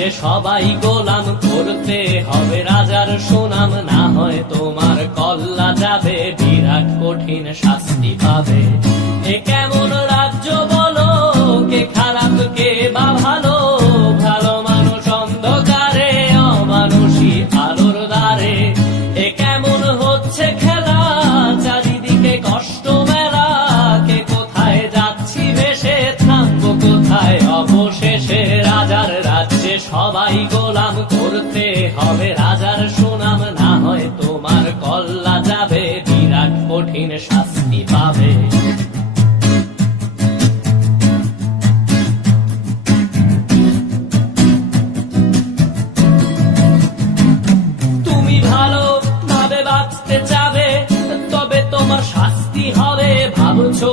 রাজ্যে সবাই গোলাম, করতে হবে রাজার সুনাম, না হয় তোমার কল্লা যাবে, বিরাট কঠিন শাস্তি পাবে। এ কেমন রাজ্য বলো, কে খারাপ কে বা ভালো, ভালো মানুষ অন্ধকারে, অমানুষী আলোর দ্বারে। এ কেমন হচ্ছে খেলা, চারিদিকে কষ্ট মেলা, কে কোথায় যাচ্ছি ভেসে, থামবো কোথায় অবশেষে। রাজার রাজ্যে সবাই গোলাম, করতে হবে রাজার সুনাম, না হয় তোমার কল্লা যাবে, বিরাট কঠিন শাস্তি পাবে। তুমি ভালো ভাবে বাঁচতে চাবে, তবে তোমার শাস্তি হবে, ভাবছো